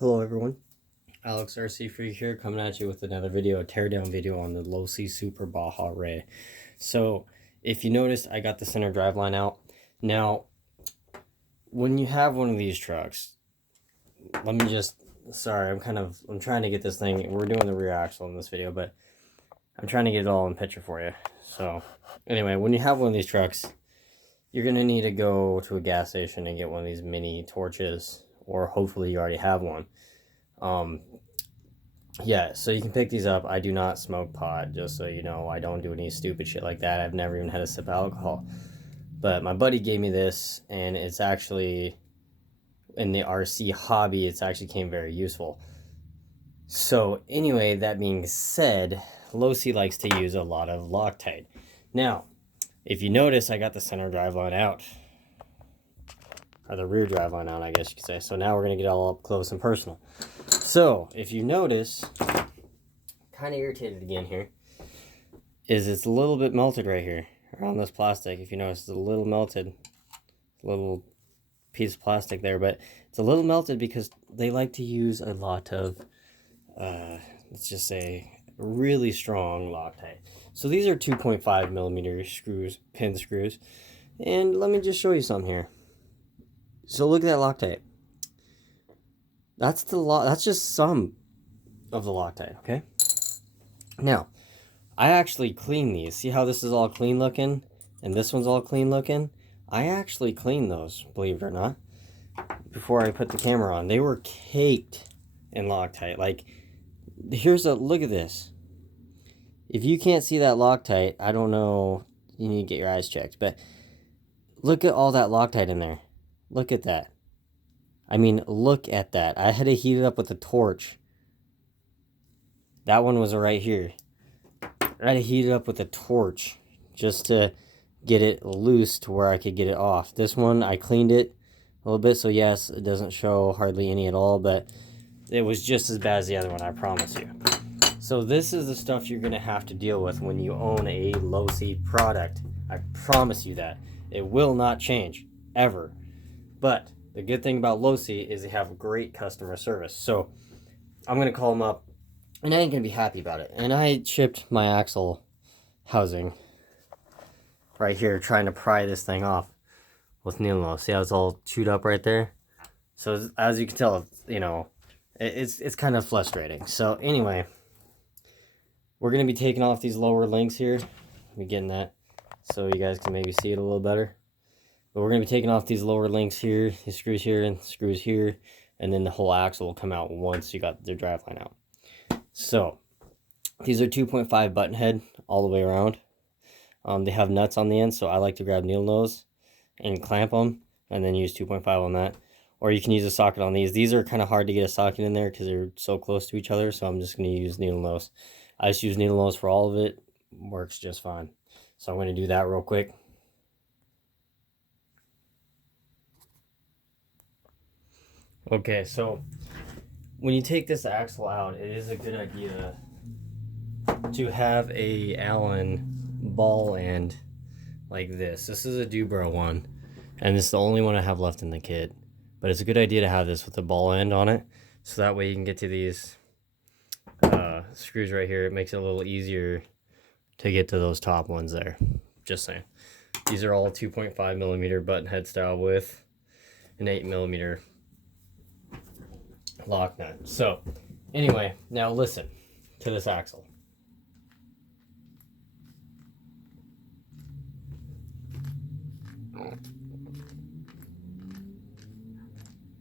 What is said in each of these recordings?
Hello everyone, Alex RC Free here, coming at you with another video, a teardown video on the Losi Super Baja Rey. So if you noticed, I got the center drive line out. Now, when you have one of these trucks, let me just, sorry, I'm trying to get this thing, we're doing the rear axle in this video, but I'm trying to get it all in picture for you. So anyway, when you have one of these trucks, you're going to need to go to a gas station and get one of these mini torches, or hopefully you already have one. Yeah, so you can pick these up. I do not smoke pot, just so you know. I don't do any stupid shit like that. I've never even had a sip of alcohol. But my buddy gave me this, and it's actually, in the RC hobby, it's actually came very useful. So anyway, that being said, Losi likes to use a lot of Loctite. Now, if you notice, I got the center drive line out. Or the rear drive line out, I guess you could say. So now we're going to get all up close and personal. So, if you notice, kind of irritated again here, is it's a little bit melted right here, around this plastic. If you notice, it's a little melted, a little piece of plastic there, but it's a little melted because they like to use a lot of, let's just say, really strong Loctite. So these are 2.5 millimeter screws, pin screws, and let me just show you some here. So look at that Loctite. That's just some of the Loctite, okay? Now, I actually clean these. See how this is all clean looking? And this one's all clean looking? I actually cleaned those, believe it or not, before I put the camera on. They were caked in Loctite. Like, look at this. If you can't see that Loctite, I don't know, you need to get your eyes checked. But look at all that Loctite in there. Look at that. I mean, look at that. I had to heat it up with a torch. That one was right here. I had to heat it up with a torch just to get it loose to where I could get it off. This one, I cleaned it a little bit, so yes, it doesn't show hardly any at all, but it was just as bad as the other one, I promise you. So this is the stuff you're going to have to deal with when you own a Losi product. I promise you that. It will not change, ever. But the good thing about Losi is they have great customer service. So I'm going to call them up, and I ain't going to be happy about it. And I chipped my axle housing right here, trying to pry this thing off with needle nose. See how it's all chewed up right there? So as you can tell, you know, it's kind of frustrating. So anyway, we're going to be taking off these lower links here. We're getting that so you guys can maybe see it a little better. But we're going to be taking off these lower links here, these screws here, and screws here, and then the whole axle will come out once you got the drive line out. So, these are 2.5 button head all the way around. They have nuts on the end, so I like to grab needle nose and clamp them, and then use 2.5 on that. Or you can use a socket on these. These are kind of hard to get a socket in there because they're so close to each other, so I'm just going to use needle nose. I just use needle nose for all of it. Works just fine. So I'm going to do that real quick. Okay, so when you take this axle out, it is a good idea to have a Allen ball end like this. This is a Dubra one, and this is the only one I have left in the kit. But it's a good idea to have this with a ball end on it, so that way you can get to these screws right here. It makes it a little easier to get to those top ones there. Just saying. These are all 2.5 millimeter button head style with an 8 millimeter lock nut. So anyway, now listen to this axle.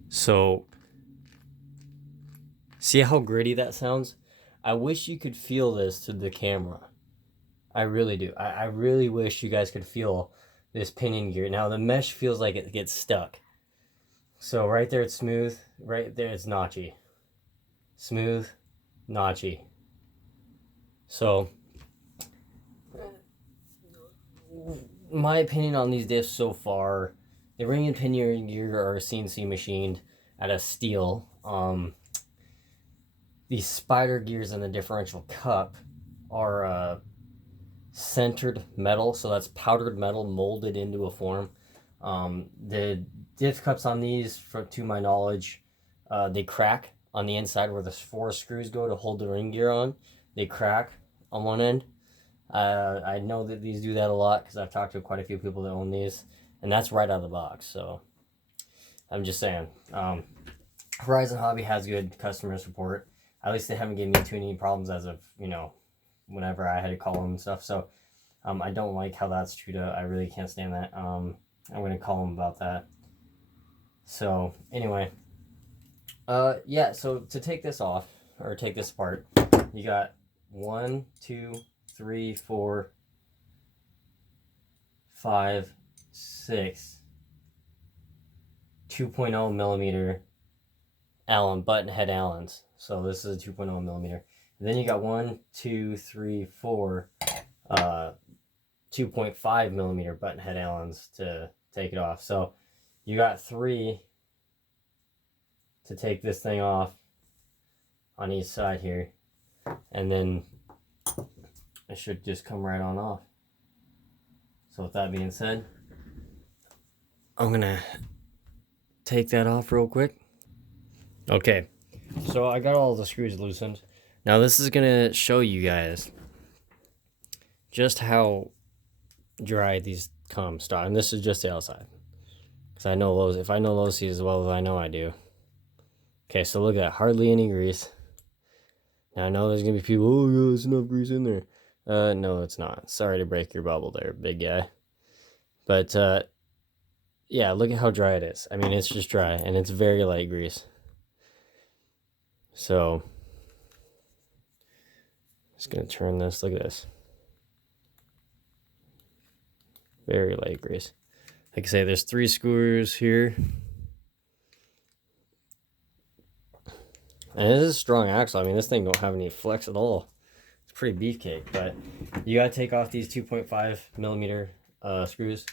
So see how gritty that sounds? I wish you could feel this to the camera. I really do. I really wish you guys could feel this pinion gear. Now the mesh feels like it gets stuck. So right there it's smooth, right there it's notchy. Smooth, notchy. So, my opinion on these diffs so far, the ring and pinion gear are CNC machined out of steel. These spider gears in the differential cup are centered metal, so that's powdered metal molded into a form. The diff cups on these, to my knowledge, they crack on the inside where the 4 screws go to hold the ring gear on, they crack on one end. I know that these do that a lot because I've talked to quite a few people that own these, and that's right out of the box. So I'm just saying, Horizon Hobby has good customer support. At least they haven't given me too many problems as of, you know, whenever I had to call them and stuff. So I don't like how that's treated. I really can't stand that. I'm going to call them about that. So anyway, yeah, so to take this off, or take this apart, you got 1, 2, 3, 4, 5, 6, 2.0 millimeter Allen, button head Allens. So this is a 2.0 millimeter. And then you got 1, 2, 3, 4, 2.5 millimeter button head Allens to take it off. So you got 3 to take this thing off on each side here, and then it should just come right on off. So with that being said, I'm gonna take that off real quick. Okay, so I got all the screws loosened. Now this is gonna show you guys just how dry these come stop, and this is just the outside, because I know Losi. If I know Losi as well as I know I do. Okay, so look at that, hardly any grease. Now I know there's gonna be people, oh yeah, there's enough grease in there. No, it's not. Sorry to break your bubble there, big guy. But yeah, look at how dry it is. I mean, it's just dry, and it's very light grease. So just gonna turn this. Look at this. Very light grease. Like I say, there's 3 screws here. And it is a strong axle. I mean, this thing don't have any flex at all. It's pretty beefcake, but you gotta take off these 2.5 millimeter screws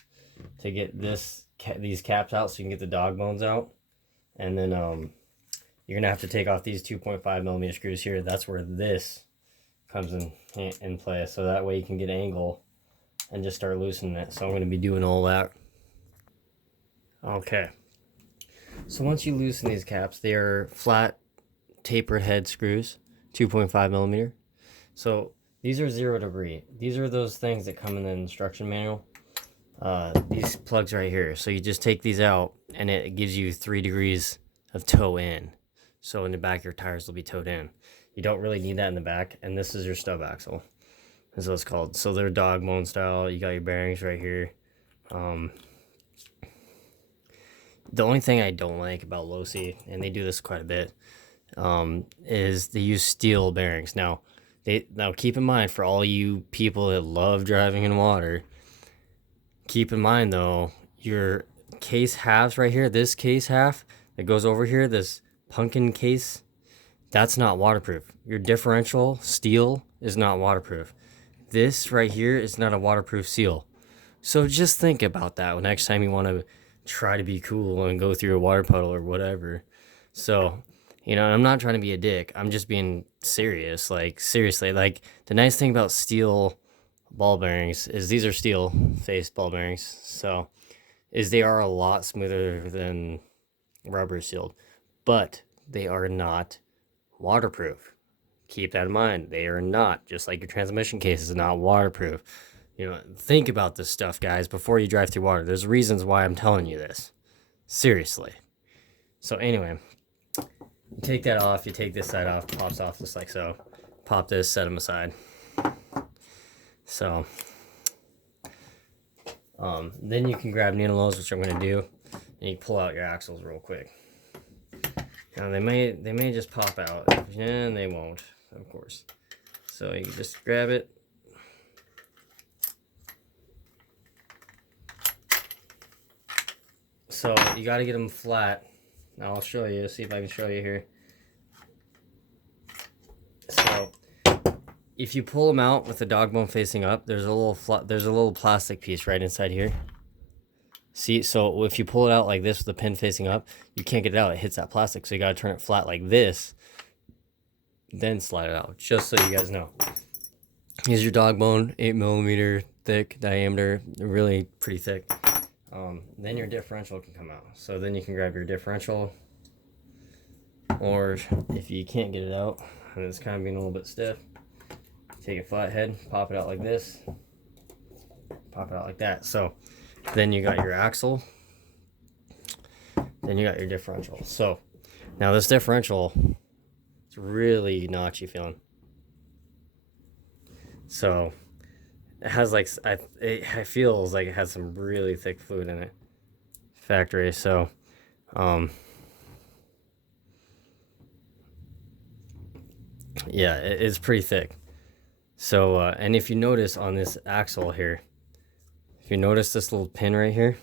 to get these caps out, so you can get the dog bones out. And then you're gonna have to take off these 2.5 millimeter screws here. That's where this comes in play. So that way you can get angle and just start loosening it. So I'm gonna be doing all that. Okay. So once you loosen these caps, they are flat tapered head screws, 2.5 millimeter. So these are 0 degree. These are those things that come in the instruction manual. These plugs right here. So you just take these out, and it gives you 3 degrees of toe in. So in the back, your tires will be towed in. You don't really need that in the back. And this is your stub axle. That's what it's called. So they're dog bone style. You got your bearings right here. The only thing I don't like about Losi, and they do this quite a bit, is they use steel bearings. Now keep in mind, for all you people that love driving in water, keep in mind though, your case halves right here, this case half that goes over here, this pumpkin case, that's not waterproof. Your differential steel is not waterproof. This right here is not a waterproof seal. So just think about that next time you want to try to be cool and go through a water puddle or whatever. So, you know, I'm not trying to be a dick. I'm just being serious. Like, seriously, like, the nice thing about steel ball bearings is these are steel faced ball bearings. So, is they are a lot smoother than rubber sealed, but they are not waterproof. Keep that in mind. They are not, just like your transmission case is not waterproof. You know, think about this stuff, guys, before you drive through water. There's reasons why I'm telling you this. Seriously. So anyway, you take that off, you take this side off, pops off just like so. Pop this, set them aside. So, then you can grab needle nose, which I'm going to do, and you pull out your axles real quick. Now they may just pop out, and they won't, of course. So you just grab it. So you got to get them flat. Now I'll show you, see if I can show you here. So if you pull them out with the dog bone facing up, there's a little plastic piece right inside here. See, so if you pull it out like this with the pin facing up, you can't get it out. It hits that plastic, so you got to turn it flat like this, then slide it out, just so you guys know. Here's your dog bone, 8 millimeter thick diameter, really pretty thick. Then your differential can come out. So then you can grab your differential. Or if you can't get it out and it's kind of being a little bit stiff, take a flathead, pop it out like this, pop it out like that. So then you got your axle, then you got your differential. So now this differential, it's really notchy feeling. So it has like, it feels like it has some really thick fluid in it, factory. So yeah, it's pretty thick. So and if you notice on this axle here, if you notice this little pin right here,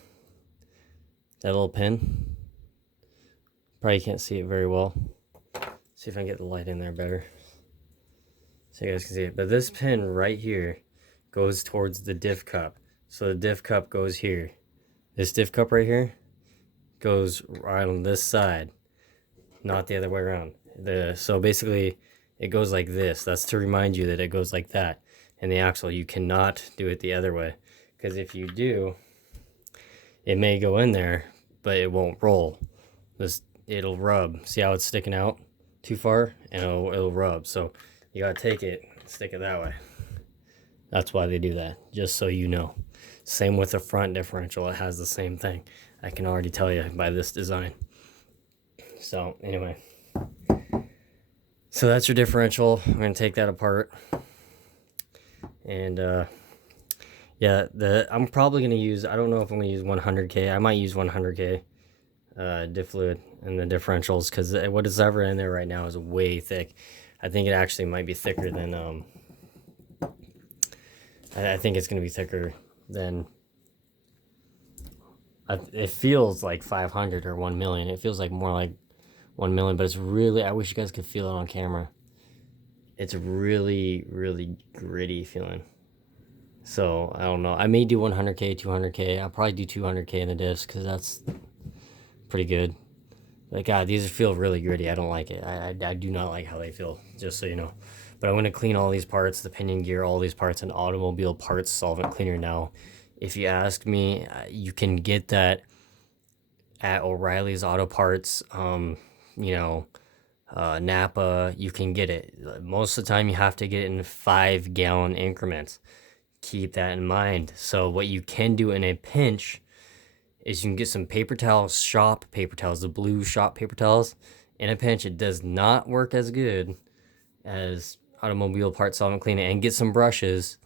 that little pin, probably can't see it very well. See if I can get the light in there better so you guys can see it. But this pin right here goes towards the diff cup. So the diff cup goes here. This diff cup right here goes right on this side, not the other way around. So basically it goes like this. That's to remind you that it goes like that. And the axle, you cannot do it the other way, because if you do, it may go in there, but it won't roll. It'll rub. See how it's sticking out too far, and it'll rub. So you gotta take it, stick it that way. That's why they do that, just so you know. Same with the front differential, it has the same thing. I can already tell you by this design. So anyway, so that's your differential. I'm gonna take that apart, and yeah, I'm probably gonna use, I don't know if I'm gonna use 100K. I might use 100K diff fluid in the differentials, because what is ever in there right now is way thick. I think it actually might be thicker than I think it's gonna be thicker than, it feels like 500 or 1 million. It feels like more like 1 million, but it's really, I wish you guys could feel it on camera. It's really, really gritty feeling. So I don't know, I may do 100K, 200K. I'll probably do 200K in the diffs, because that's pretty good. But God, these feel really gritty. I don't like it. I do not like how they feel, just so you know. But I'm going to clean all these parts, the pinion gear, all these parts, in automobile parts solvent cleaner now. If you ask me, you can get that at O'Reilly's Auto Parts, you know, Napa. You can get it. Most of the time you have to get it in 5-gallon increments. Keep that in mind. So what you can do in a pinch is you can get some paper towels, shop paper towels, the blue shop paper towels. In a pinch, it does not work as good as automobile part solvent cleaner. And get some brushes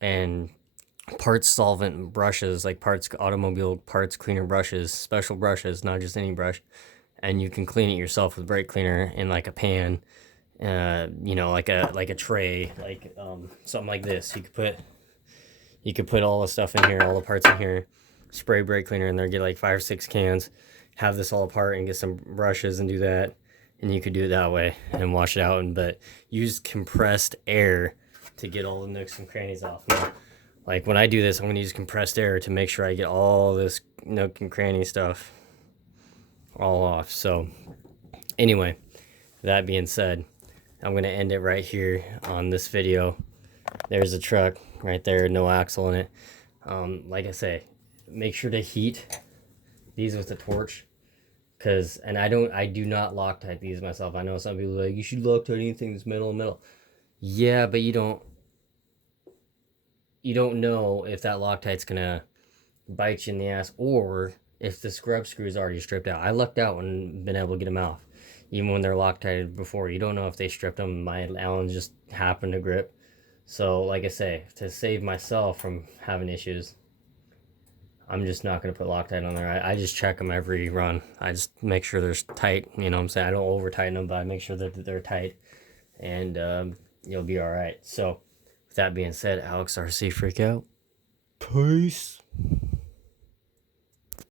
and parts solvent brushes, like automobile parts cleaner brushes, special brushes, not just any brush. And you can clean it yourself with brake cleaner in like a pan, you know, like a tray, like something like this. You could put all the stuff in here, all the parts in here, spray brake cleaner in there, get like 5 or 6 cans, have this all apart, and get some brushes and do that. And you could do it that way and wash it out, but use compressed air to get all the nooks and crannies off. Now, like when I do this, I'm gonna use compressed air to make sure I get all this nook and cranny stuff all off. So anyway, that being said, I'm gonna end it right here on this video. There's a truck right there, no axle in it. Like I say, make sure to heat these with a torch, and I do not Loctite these myself. I know some people are like, you should Loctite anything that's metal. Yeah, but you don't know if that Loctite's gonna bite you in the ass, or if the scrub screw is already stripped out. I lucked out when been able to get them out, even when they're Loctited before. You don't know if they stripped them. My Allen just happened to grip. So like I say, to save myself from having issues, I'm just not going to put Loctite on there. I just check them every run. I just make sure they're tight, you know what I'm saying? I don't over tighten them, but I make sure that they're tight, and you'll be all right. So with that being said, Alex RC Freak out. Peace.